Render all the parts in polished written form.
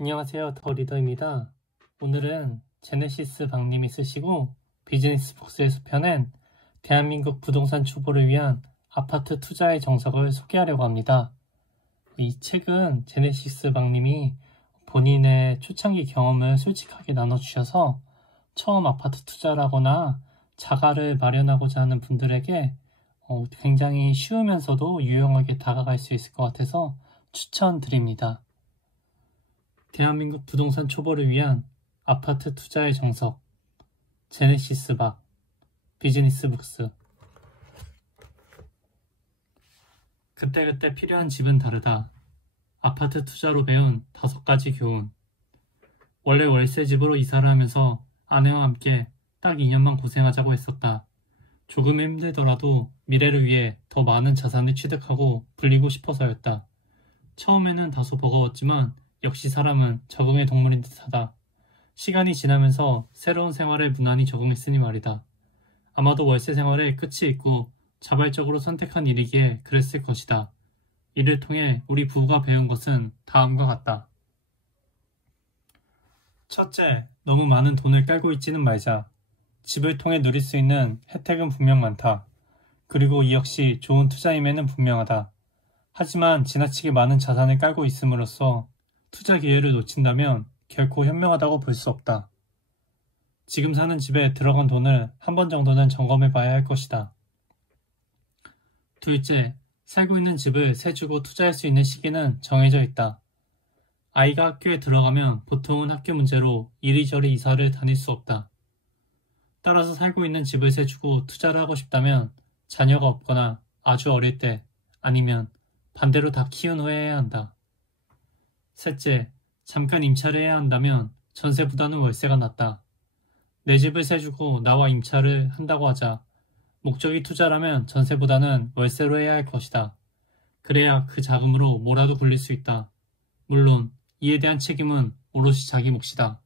안녕하세요, 더 리더입니다. 오늘은 제네시스 박님이 쓰시고 비즈니스북스에서 펴낸 대한민국 부동산 초보를 위한 아파트 투자의 정석을 소개하려고 합니다. 이 책은 제네시스 박님이 본인의 초창기 경험을 솔직하게 나눠주셔서 처음 아파트 투자를 하거나 자가를 마련하고자 하는 분들에게 굉장히 쉬우면서도 유용하게 다가갈 수 있을 것 같아서 추천드립니다. 대한민국 부동산 초보를 위한 아파트 투자의 정석, 제네시스 박, 비즈니스북스. 그때그때 필요한 집은 다르다. 아파트 투자로 배운 5가지 교훈. 원래 월세 집으로 이사를 하면서 아내와 함께 딱 2년만 고생하자고 했었다. 조금 힘들더라도 미래를 위해 더 많은 자산을 취득하고 불리고 싶어서였다. 처음에는 다소 버거웠지만 역시 사람은 적응의 동물인 듯하다. 시간이 지나면서 새로운 생활에 무난히 적응했으니 말이다. 아마도 월세 생활에 끝이 있고 자발적으로 선택한 일이기에 그랬을 것이다. 이를 통해 우리 부부가 배운 것은 다음과 같다. 첫째, 너무 많은 돈을 깔고 있지는 말자. 집을 통해 누릴 수 있는 혜택은 분명 많다. 그리고 이 역시 좋은 투자임에는 분명하다. 하지만 지나치게 많은 자산을 깔고 있음으로써 투자 기회를 놓친다면 결코 현명하다고 볼 수 없다. 지금 사는 집에 들어간 돈을 한 번 정도는 점검해 봐야 할 것이다. 둘째, 살고 있는 집을 세 주고 투자할 수 있는 시기는 정해져 있다. 아이가 학교에 들어가면 보통은 학교 문제로 이리저리 이사를 다닐 수 없다. 따라서 살고 있는 집을 세 주고 투자를 하고 싶다면 자녀가 없거나 아주 어릴 때 아니면 반대로 다 키운 후에 해야 한다. 셋째, 잠깐 임차를 해야 한다면 전세보다는 월세가 낫다. 내 집을 세 주고 나와 임차를 한다고 하자. 목적이 투자라면 전세보다는 월세로 해야 할 것이다. 그래야 그 자금으로 뭐라도 굴릴 수 있다. 물론 이에 대한 책임은 오롯이 자기 몫이다.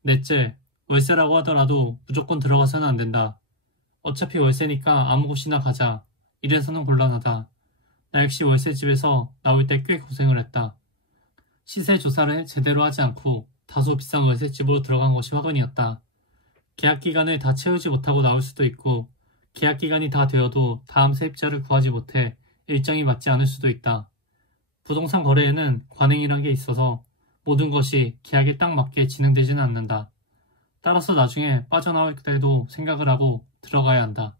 넷째, 월세라고 하더라도 무조건 들어가서는 안 된다. 어차피 월세니까 아무 곳이나 가자. 이래서는 곤란하다. 나 역시 월세집에서 나올 때 꽤 고생을 했다. 시세 조사를 제대로 하지 않고 다소 비싼 월세집으로 들어간 것이 화근이었다. 계약기간을 다 채우지 못하고 나올 수도 있고 계약기간이 다 되어도 다음 세입자를 구하지 못해 일정이 맞지 않을 수도 있다. 부동산 거래에는 관행이란 게 있어서 모든 것이 계약에 딱 맞게 진행되지는 않는다. 따라서 나중에 빠져나올 때도 생각을 하고 들어가야 한다.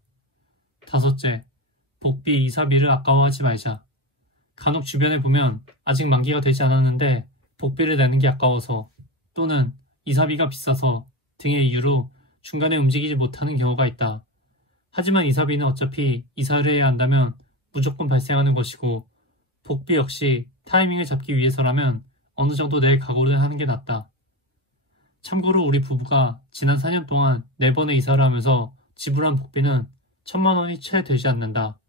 다섯째, 복비, 이사비를 아까워하지 말자. 간혹 주변에 보면 아직 만기가 되지 않았는데 복비를 내는 게 아까워서 또는 이사비가 비싸서 등의 이유로 중간에 움직이지 못하는 경우가 있다. 하지만 이사비는 어차피 이사를 해야 한다면 무조건 발생하는 것이고 복비 역시 타이밍을 잡기 위해서라면 어느 정도 내 각오를 하는 게 낫다. 참고로 우리 부부가 지난 4년 동안 4번의 이사를 하면서 지불한 복비는 1,000만 원이 채 되지 않는다.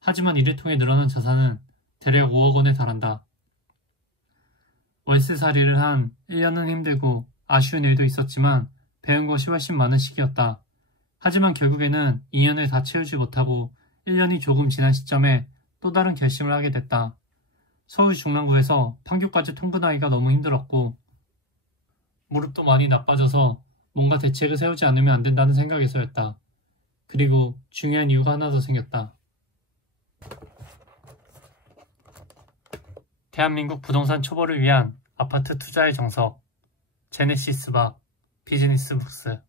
하지만 이를 통해 늘어난 자산은 대략 5억 원에 달한다. 월세살이를 한 1년은 힘들고 아쉬운 일도 있었지만 배운 것이 훨씬 많은 시기였다. 하지만 결국에는 2년을 다 채우지 못하고 1년이 조금 지난 시점에 또 다른 결심을 하게 됐다. 서울 중랑구에서 판교까지 통근하기가 너무 힘들었고 무릎도 많이 나빠져서 뭔가 대책을 세우지 않으면 안 된다는 생각에서였다. 그리고 중요한 이유가 하나 더 생겼다. 대한민국 부동산 초보를 위한 아파트 투자의 정석, 제네시스 박, 비즈니스북스.